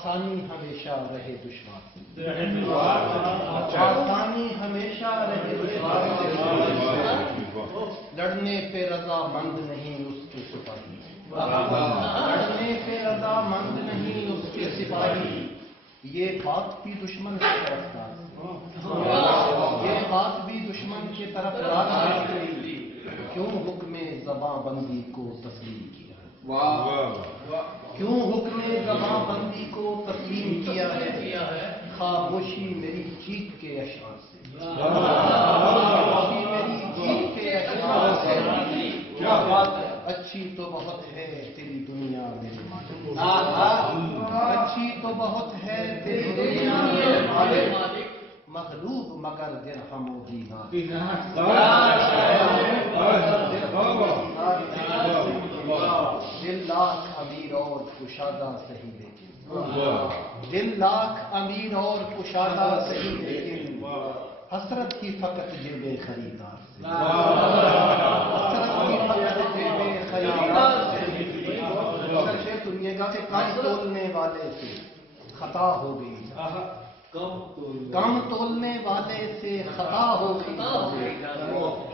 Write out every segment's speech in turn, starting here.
آسانی ہمیشہ رہے دشوار سے، آسانی ہمیشہ رہے دشوار سے، لڑنے پہ رضا مند نہیں اس کے سپاہی، لڑنے پہ رضا مند نہیں اس کے سپاہی، یہ بات بھی دشمن کی طرف راز، یہ بات بھی دشمن کی طرف راز ہے، کیوں حکم زباں بندی کو تسلیم کیا، کیوں حکم زباں بندی کو تسلیم کیا ہے، خاموشی میری چیخ کے اشعار سے، خاموشی میری چیخ کے اشعار سے، کیا بات ہے، اچھی تو بہت ہے تیری دنیا میرے مالک، اچھی تو بہت ہے تیری دنیا میرے مالک، مغلوب مگر درہم و دینار، دل لاکھ امیر اور کشادہ سہی لیکن، دل لاکھ امیر اور کشادہ سہی لیکن، حسرت ہی فقط جیب خریدار سے، حسرت ہی فقط جیب خریدار سے، شیخ سنیے گا کہ کم تولنے والے سے خطا ہو گئی، کم تولنے والے سے خطا ہو گئی،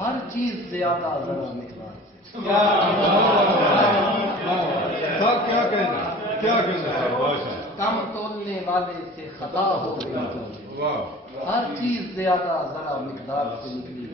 ہر چیز زیادہ ذرا مقدار سے، کیا کہنا کم تولنے والے سے خطا ہو گئی، ہر چیز زیادہ ذرا مقدار سے نکلی۔